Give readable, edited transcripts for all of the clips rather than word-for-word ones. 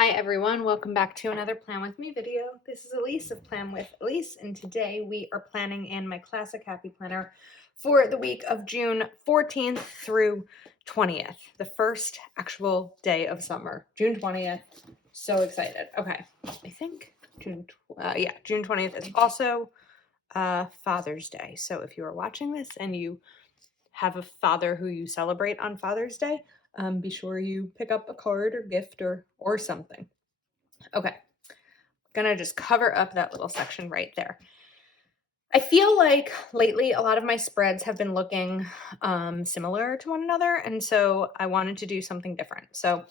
Hi everyone, welcome back to another Plan With Me video. This is Elise of Plan With Elise, and today we are planning in my classic happy planner for the week of June 14th through 20th, the first actual day of summer, June 20th. So excited. Okay, I think June 20th is also Father's Day. So if you are watching this and you have a father who you celebrate on Father's Day, be sure you pick up a card or gift or something. Okay, gonna just cover up that little section right there. I feel like lately a lot of my spreads have been looking similar to one another, and so I wanted to do something different. So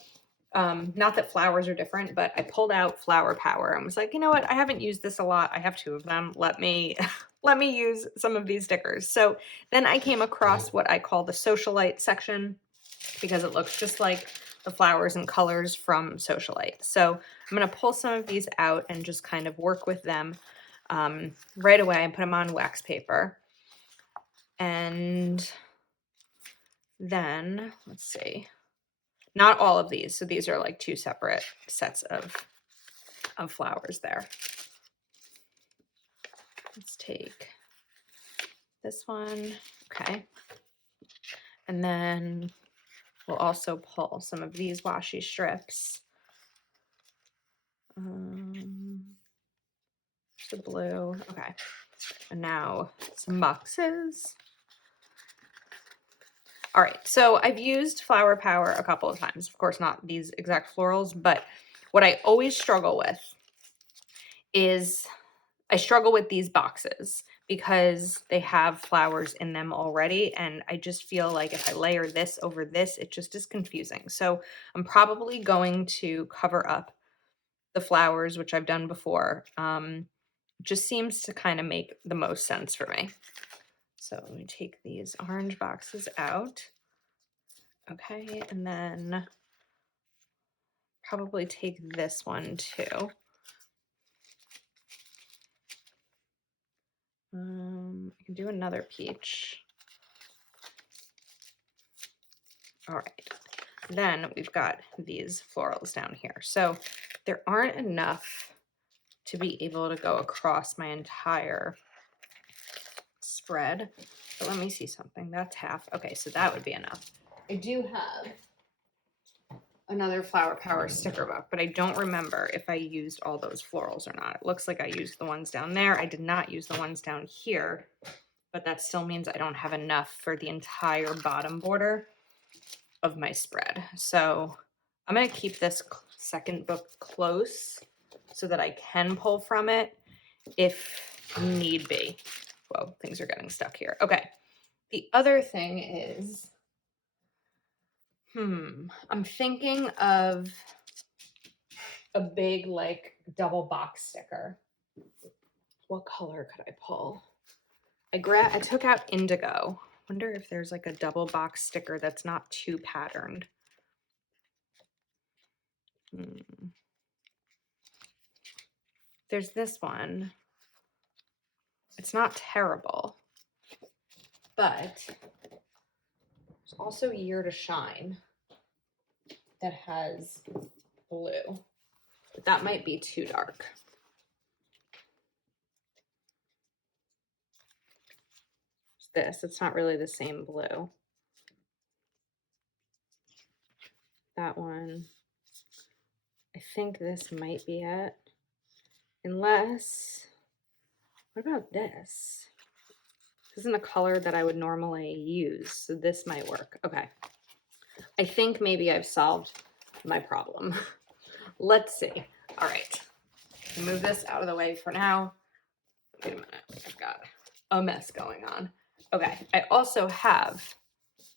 not that flowers are different, but I pulled out Flower Power and was like, you know what, I haven't used this a lot. I have two of them. Let me let me use some of these stickers. So then I came across what I call the Socialite section because it looks just like the flowers and colors from Socialite. So I'm going to pull some of these out and just kind of work with them right away and put them on wax paper. And then, let's see, not all of these. So these are like two separate sets of flowers there. Let's take this one. Okay. And then we'll also pull some of these washi strips. The blue. Okay. And now some boxes. All right. So I've used Flower Power a couple of times. Of course, not these exact florals, but what I always struggle with is I struggle with these boxes because they have flowers in them already. And I just feel like if I layer this over this, it just is confusing. So I'm probably going to cover up the flowers, which I've done before. Just seems to kind of make the most sense for me. So let me take these orange boxes out. Okay, and then probably take this one too. I can do another peach. All right, then we've got these florals down here. So there aren't enough to be able to go across my entire spread. But let me see something. That's half. Okay, so that would be enough. I do have another Flower Power sticker book, but I don't remember if I used all those florals or not. It looks like I used the ones down there. I did not use the ones down here, but that still means I don't have enough for the entire bottom border of my spread. So I'm going to keep this second book close so that I can pull from it if need be. Whoa, things are getting stuck here. Okay. The other thing is, I'm thinking of a big like double box sticker. What color could I pull? I took out indigo. Wonder if there's like a double box sticker that's not too patterned. There's this one. It's not terrible, but there's also Year to Shine that has blue, but that might be too dark. This, it's not really the same blue. That one, I think this might be it. Unless, what about this? This isn't a color that I would normally use, so this might work. Okay. I think maybe I've solved my problem. Let's see. All right. Move this out of the way for now. Wait a minute. I've got a mess going on. Okay. I also have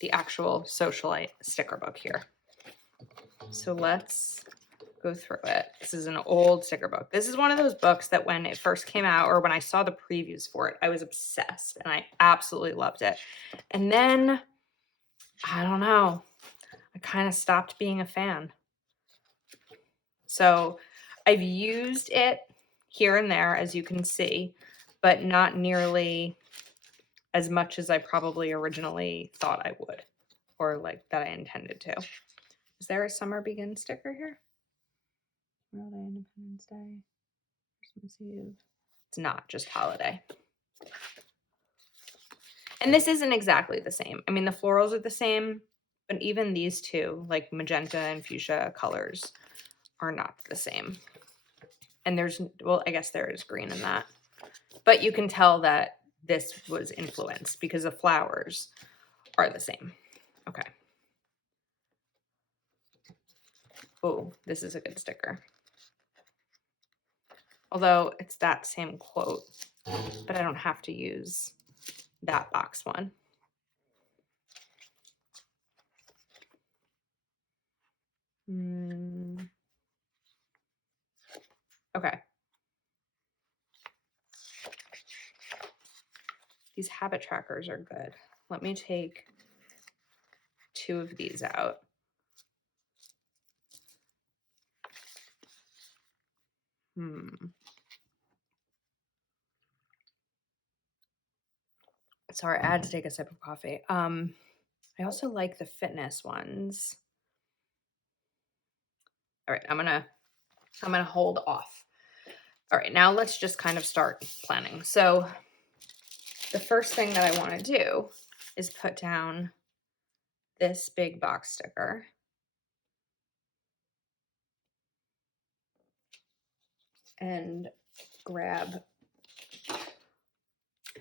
the actual Socialite sticker book here. So let's go through it. This is an old sticker book. This is one of those books that when it first came out or when I saw the previews for it, I was obsessed and I absolutely loved it. And then, I don't know, I kind of stopped being a fan. So I've used it here and there, as you can see, but not nearly as much as I probably originally thought I would, or like that I intended to. Is there a Summer Begin sticker here? Memorial Day, Independence Day, Christmas Eve. It's not just holiday. And this isn't exactly the same. I mean, the florals are the same, but even these two, like magenta and fuchsia colors, are not the same. And there's, well, I guess there is green in that. But you can tell that this was influenced because the flowers are the same. Okay. Oh, this is a good sticker. Although it's that same quote, but I don't have to use that box one. Okay. These habit trackers are good. Let me take 2 of these out. Sorry, I had to take a sip of coffee. I also like the fitness ones. All right, I'm gonna hold off. All right, now let's just kind of start planning. So the first thing that I want to do is put down this big box sticker. And grab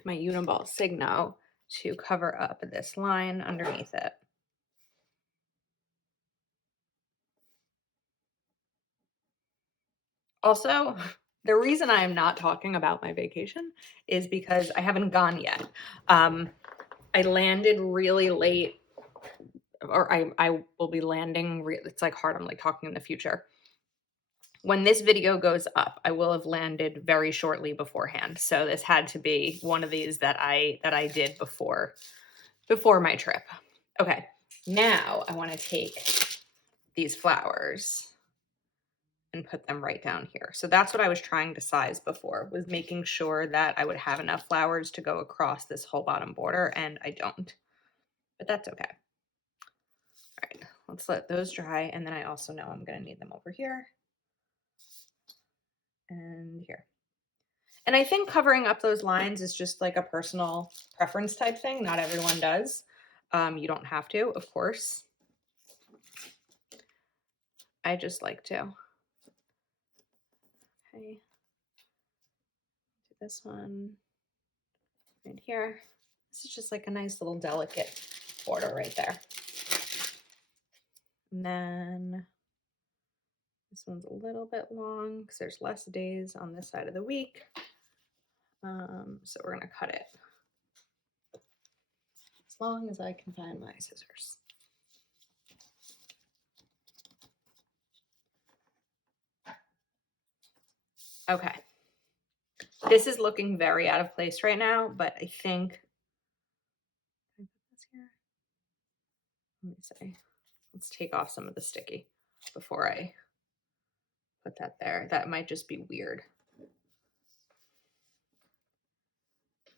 my Uniball Signo to cover up this line underneath it. Also, the reason I am not talking about my vacation is because I haven't gone yet. I landed really late, or I will be landing, it's like hard, I'm like talking in the future. When this video goes up, I will have landed very shortly beforehand. So this had to be one of these that I did before my trip. Okay, now I want to take these flowers and put them right down here. So that's what I was trying to size before, was making sure that I would have enough flowers to go across this whole bottom border, and I don't. But that's okay. All right, let's let those dry, and then I also know I'm going to need them over here and here. And I think covering up those lines is just like a personal preference type thing. Not everyone does. You don't have to, of course. I just like to. Okay. Do this one right here. This is just like a nice little delicate border right there. And then this one's a little bit long because there's less days on this side of the week. So we're going to cut it as long as I can find my scissors. Okay. This is looking very out of place right now, but I think, can I put this here? Let me see. Let's take off some of the sticky before I put that there. That might just be weird.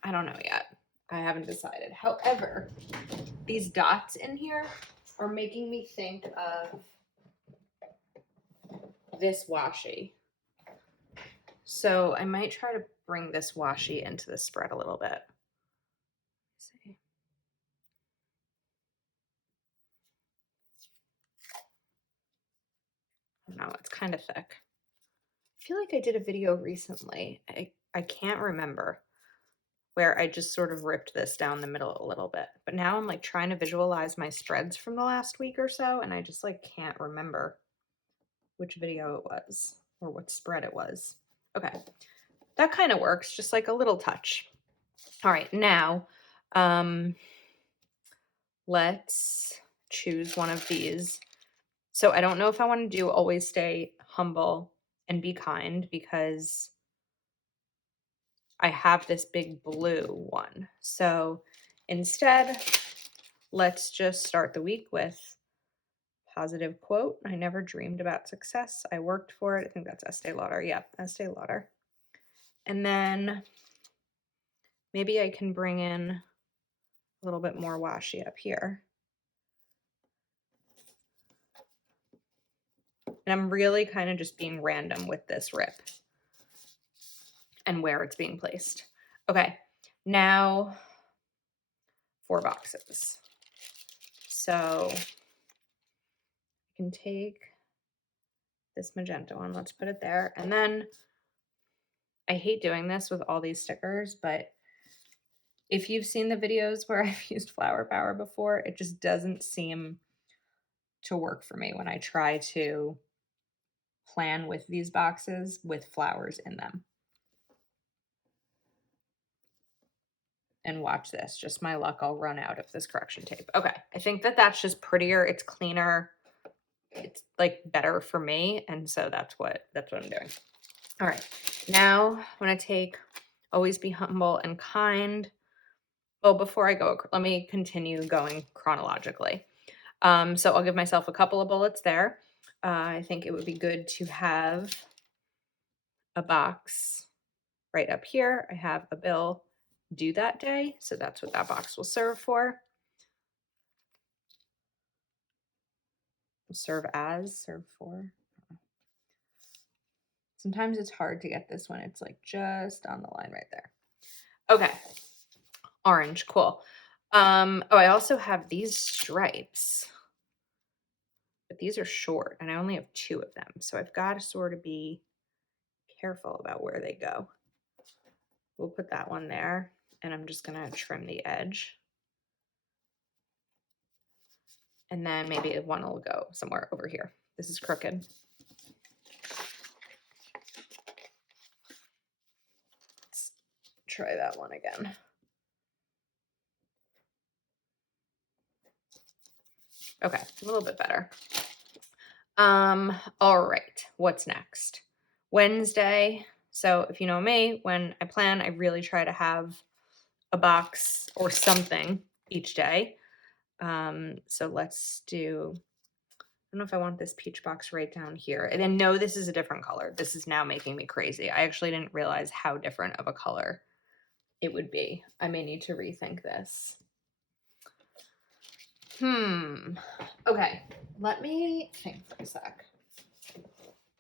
I don't know yet. I haven't decided. However, these dots in here are making me think of this washi. So I might try to bring this washi into the spread a little bit. Let's see. No, it's kind of thick. I feel like I did a video recently. I can't remember, where I just sort of ripped this down the middle a little bit. But now I'm like trying to visualize my spreads from the last week or so, and I just like can't remember which video it was or what spread it was. Okay, that kind of works, just like a little touch. All right, now let's choose one of these. So I don't know if I want to do always stay humble and be kind, because I have this big blue one. So instead, let's just start the week with positive quote. I never dreamed about success. I worked for it. I think that's Estee Lauder. Yep, Estee Lauder. And then maybe I can bring in a little bit more washi up here. And I'm really kind of just being random with this rip and where it's being placed. Okay, now 4 boxes. So I can take this magenta one, let's put it there. And then I hate doing this with all these stickers, but if you've seen the videos where I've used flower power before, it just doesn't seem to work for me when I try to plan with these boxes with flowers in them. And watch this, just my luck, I'll run out of this correction tape. Okay, I think that that's just prettier, it's cleaner, it's like better for me, and so that's what I'm doing. All right, now I'm gonna take Always Be Humble and Kind. Well, before I go, let me continue going chronologically. So I'll give myself a couple of bullets there. I think it would be good to have a box right up here. I have a bill due that day, so that's what that box will serve for. Serve for. Sometimes it's hard to get this one. It's like just on the line right there. Okay. Orange, cool. Oh, I also have these stripes, but these are short and I only have 2 of them. So I've got to sort of be careful about where they go. We'll put that one there and I'm just going to trim the edge. And then maybe one will go somewhere over here. This is crooked. Let's try that one again. Okay, a little bit better. All right, what's next? Wednesday. So if you know me, when I plan, I really try to have a box or something each day. So let's do, I don't know if I want this peach box right down here. And then no, this is a different color. This is now making me crazy. I actually didn't realize how different of a color it would be. I may need to rethink this. Okay, let me think for a sec.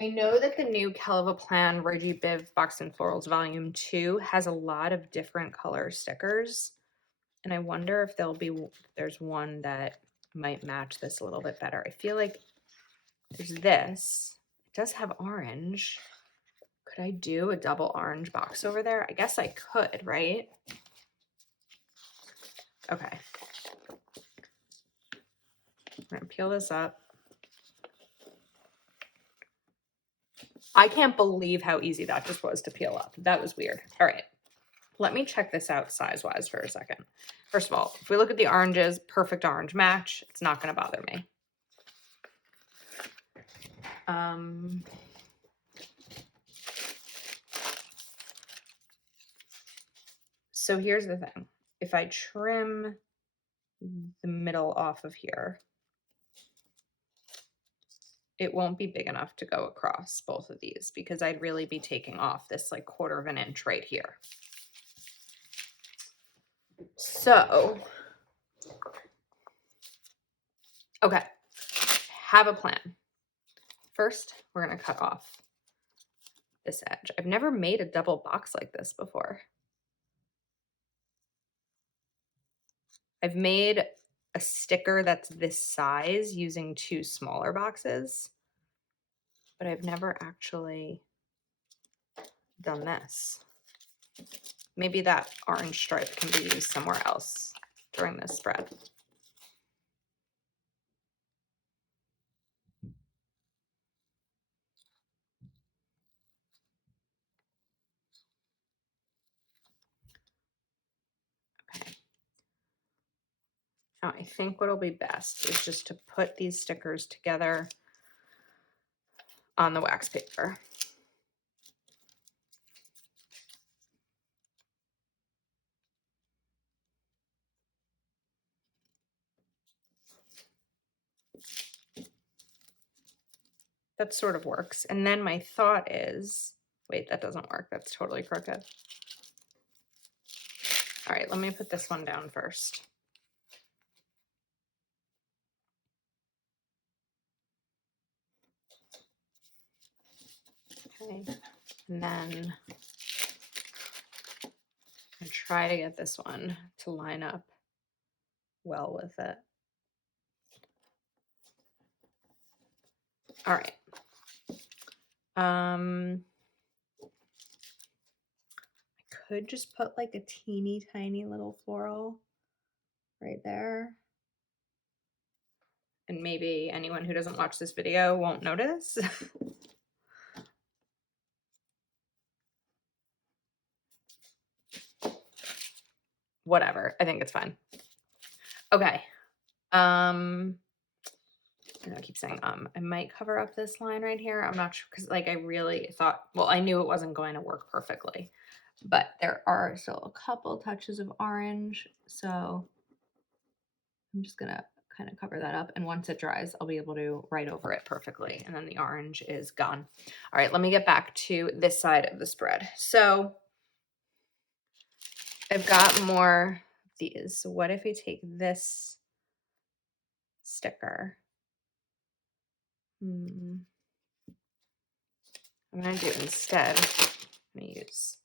I know that the new Kelva Plan Reggie Biv Box and Florals Volume 2 has a lot of different color stickers. And I wonder if there's one that might match this a little bit better. I feel like there's this. It does have orange. Could I do a double orange box over there? I guess I could, right? Okay. I'm gonna peel this up. I can't believe how easy that just was to peel up. That was weird. All right. Let me check this out size-wise for a second. First of all, if we look at the oranges, perfect orange match. It's not going to bother me. So here's the thing. If I trim the middle off of here, it won't be big enough to go across both of these because I'd really be taking off this like 1/4 of an inch right here. So, okay, have a plan. First, we're going to cut off this edge. I've never made a double box like this before. I've made a sticker that's this size using 2 smaller boxes, but I've never actually done this. Maybe that orange stripe can be used somewhere else during this spread. Okay. Now I think what'll be best is just to put these stickers together on the wax paper. That sort of works. And then my thought is, wait, that doesn't work. That's totally crooked. All right, let me put this one down first. Okay, and then I try to get this one to line up well with it. All right. I could just put like a teeny tiny little floral right there. And maybe anyone who doesn't watch this video won't notice. Whatever. I think it's fine. Okay. I keep saying I might cover up this line right here. I'm not sure because like I really thought, well, I knew it wasn't going to work perfectly, but there are still a couple touches of orange. So I'm just gonna kind of cover that up. And once it dries, I'll be able to write over it perfectly. And then the orange is gone. All right, let me get back to this side of the spread. So I've got more of these. So what if we take this sticker? I'm gonna do instead, I'm gonna use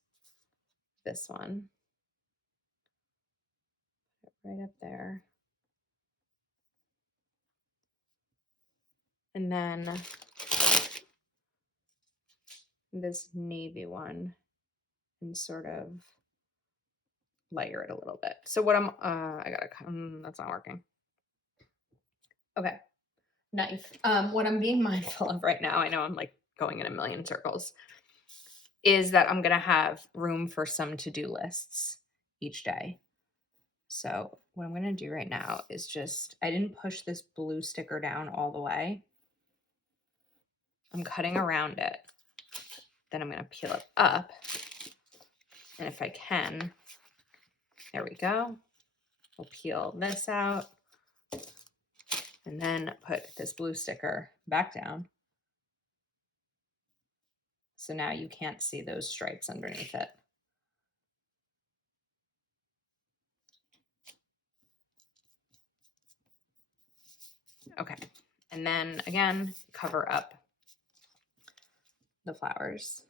this one right up there. And then this navy one and sort of layer it a little bit. So what I gotta, that's not working. Okay, knife. What I'm being mindful of right now, I know I'm like going in a million circles, is that I'm gonna have room for some to-do lists each day. So what I'm gonna do right now is just, I didn't push this blue sticker down all the way. I'm cutting around it. Then I'm gonna peel it up. And if I can, there we go. We'll peel this out and then put this blue sticker back down. So now you can't see those stripes underneath it. Okay, and then again, cover up the flowers.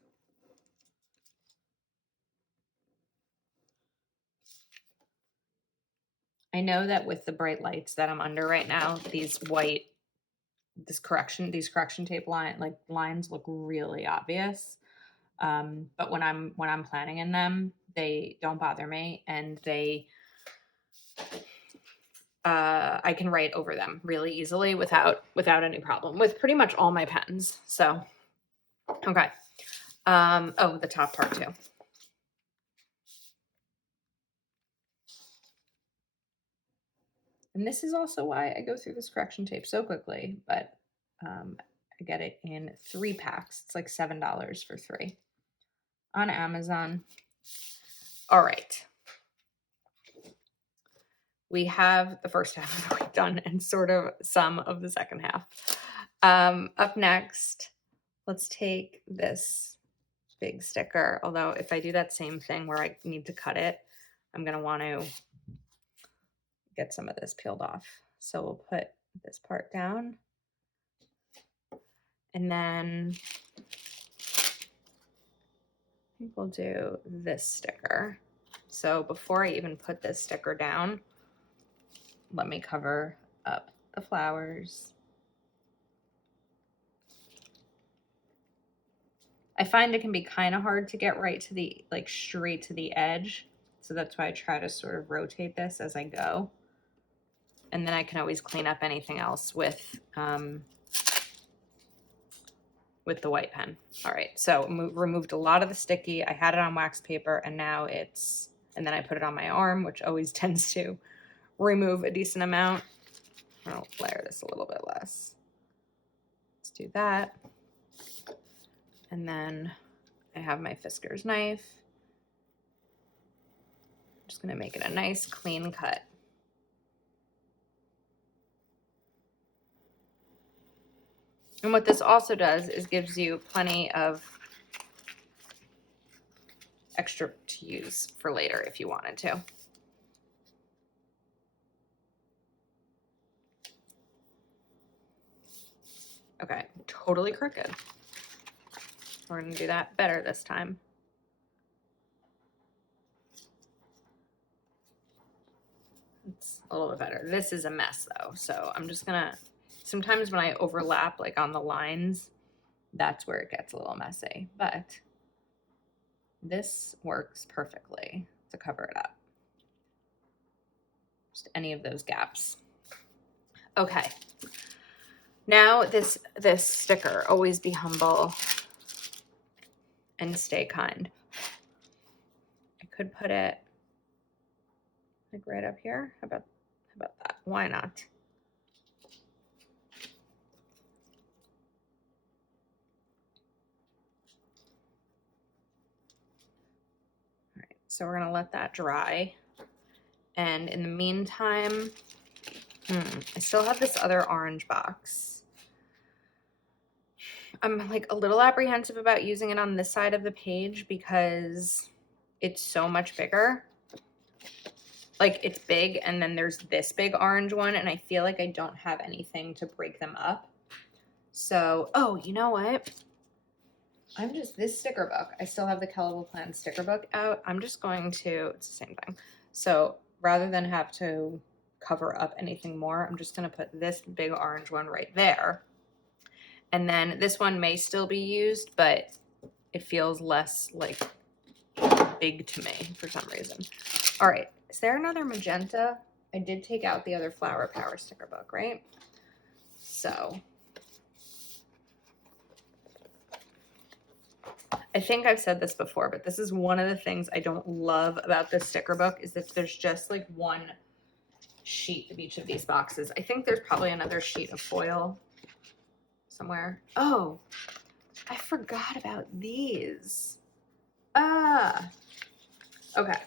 I know that with the bright lights that I'm under right now, these correction tape lines look really obvious. But when I'm planning in them, they don't bother me, and I can write over them really easily without any problem with pretty much all my pens. So, okay. Oh, the top part too. And this is also why I go through this correction tape so quickly, but I get it in 3 packs. It's like $7 for 3 on Amazon. All right. We have the first half of the week done and sort of some of the second half. Up next, let's take this big sticker. Although if I do that same thing where I need to cut it, I'm going to want to get some of this peeled off. So we'll put this part down. And then I think we'll do this sticker. So before I even put this sticker down, let me cover up the flowers. I find it can be kind of hard to get right to the, like straight to the edge. So that's why I try to sort of rotate this as I go. And then I can always clean up anything else with the white pen. All right, so removed a lot of the sticky. I had it on wax paper and now it's, and then I put it on my arm, which always tends to remove a decent amount. I'll layer this a little bit less. Let's do that. And then I have my Fisker's knife. I'm just gonna make it a nice clean cut. And what this also does is gives you plenty of extra to use for later if you wanted to. Okay, totally crooked. We're going to do that better this time. It's a little bit better. This is a mess though, so I'm just gonna, sometimes when I overlap like on the lines, that's where it gets a little messy, but this works perfectly to cover it up. Just any of those gaps. Okay. Now this sticker, always be humble and stay kind. I could put it like right up here. How about that? Why not? All right, so we're gonna let that dry. And in the meantime, I still have this other orange box. I'm like a little apprehensive about using it on this side of the page because it's so much bigger. Like it's big, and then there's this big orange one, and I feel like I don't have anything to break them up. So, oh, you know what? This sticker book, I still have the Kellable Plan sticker book out. I'm just going to, it's the same thing. So rather than have to cover up anything more, I'm just gonna put this big orange one right there. And then this one may still be used, but it feels less like big to me for some reason. All right, is there another magenta? I did take out the other Flower Power sticker book, right? So I think I've said this before, but this is one of the things I don't love about this sticker book is that there's just like one sheet of each of these boxes. I think there's probably another sheet of foil somewhere. Oh, I forgot about these. Okay.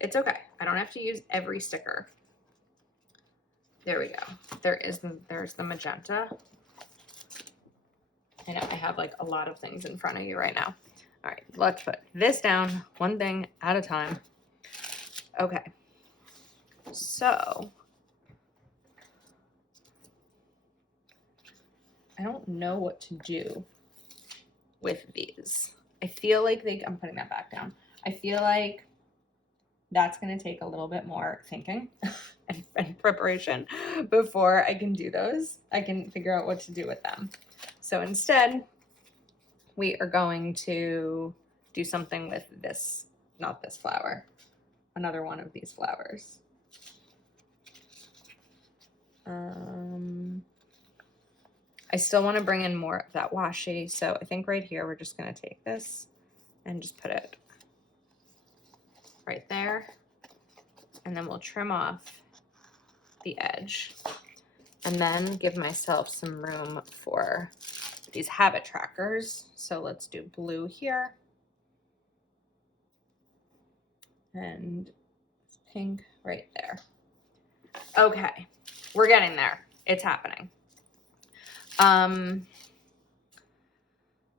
It's okay. I don't have to use every sticker. There we go. There's the magenta. I know I have like a lot of things in front of you right now. All right, let's put this down one thing at a time. Okay. So I don't know what to do with these. I feel like I'm putting that back down. I feel like that's going to take a little bit more thinking and preparation before I can do those. I can figure out what to do with them. So instead, we are going to do something with this, not this flower, another one of these flowers. I still want to bring in more of that washi, so I think right here we're just going to take this and just put it right there, and then we'll trim off the edge and then give myself some room for these habit trackers. So let's do blue here and pink right there. Okay, we're getting there. It's happening.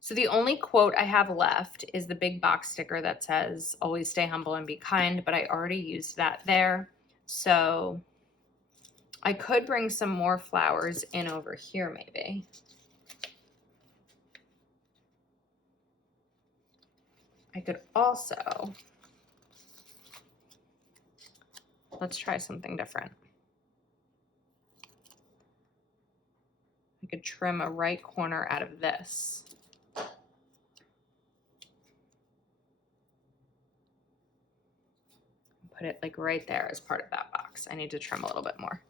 So the only quote I have left is the big box sticker that says, always stay humble and be kind, but I already used that there. So I could bring some more flowers in over here maybe. I could also, let's try something different. I could trim a right corner out of this. Put it like right there as part of that box. I need to trim a little bit more.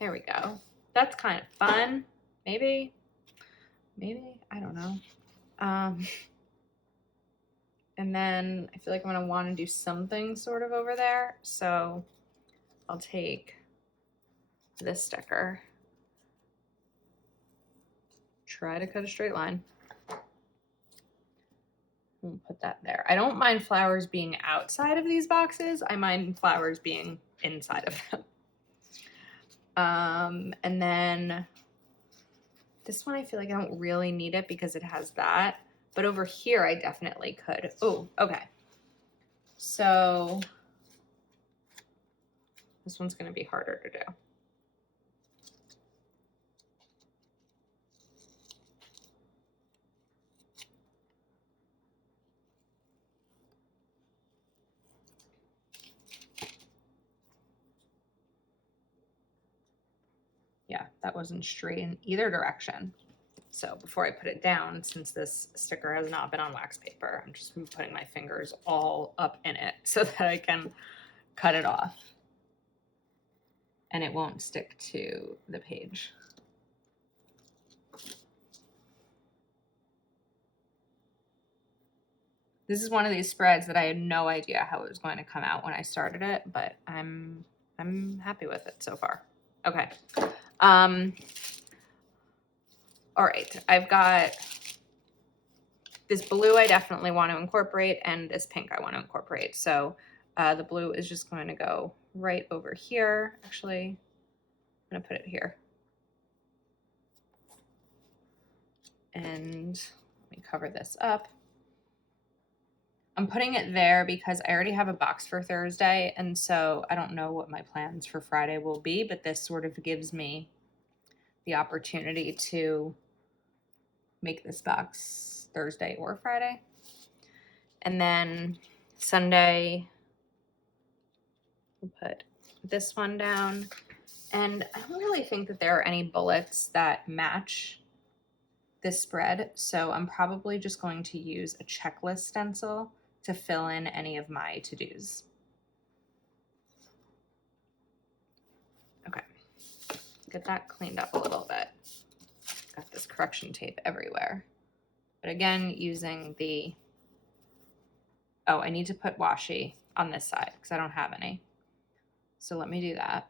There we go. That's kind of fun. Maybe, I don't know. And then I feel like I'm gonna want to do something sort of over there. So I'll take this sticker, try to cut a straight line. We'll put that there. I don't mind flowers being outside of these boxes. I mind flowers being inside of them. And then this one, I feel like I don't really need it because it has that. But over here, I definitely could. Oh, okay. So this one's going to be harder to do. yeah, that wasn't straight in either direction. So before I put it down, since this sticker has not been on wax paper, I'm just putting my fingers all up in it so that I can cut it off and it won't stick to the page. This is one of these spreads that I had no idea how it was going to come out when I started it, but I'm happy with it so far. Okay. All right, I've got this blue I definitely want to incorporate, and this pink I want to incorporate. So the blue is just going to go right over here. Actually, I'm going to put it here. And let me cover this up. I'm putting it there because I already have a box for Thursday, and so I don't know what my plans for Friday will be, but this sort of gives me the opportunity to make this box Thursday or Friday. And then Sunday, we'll put this one down. And I don't really think that there are any bullets that match this spread, so I'm probably just going to use a checklist stencil to fill in any of my to-dos. Okay, get that cleaned up a little bit. Got this correction tape everywhere. But again, using the, oh, I need to put washi on this side because I don't have any. So let me do that.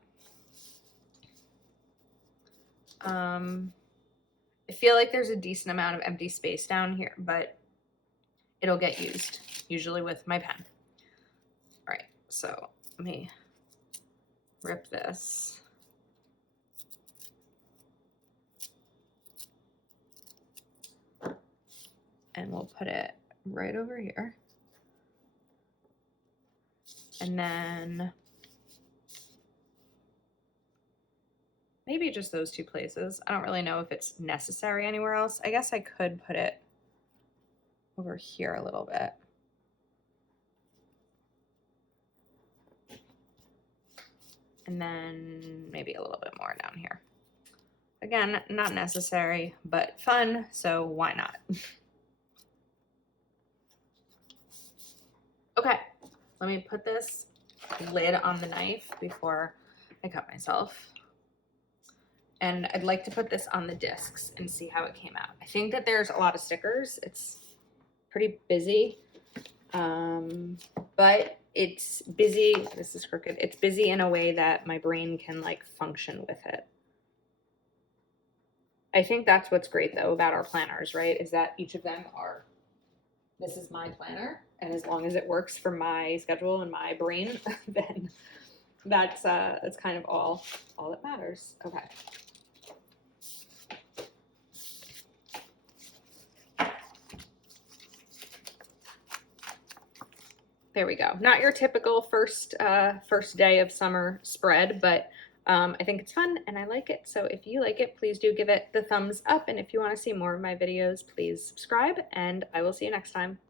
I feel like there's a decent amount of empty space down here, but it'll get used, usually with my pen. All right, so let me rip this. And we'll put it right over here. And then maybe just those two places. I don't really know if it's necessary anywhere else. I guess I could put it over here a little bit. And then maybe a little bit more down here. Again, not necessary, but fun, so why not? Okay, let me put this lid on the knife before I cut myself. And I'd like to put this on the discs and see how it came out. I think that there's a lot of stickers. It's pretty busy, but it's busy. This is crooked. It's busy in a way that my brain can like function with it. I think that's what's great though about our planners, right? Is that each of them are, this is my planner, and as long as it works for my schedule and my brain, then that's kind of all that matters. Okay. There we go. Not your typical first day of summer spread, but I think it's fun and I like it. So if you like it, please do give it the thumbs up. And if you want to see more of my videos, please subscribe, and I will see you next time.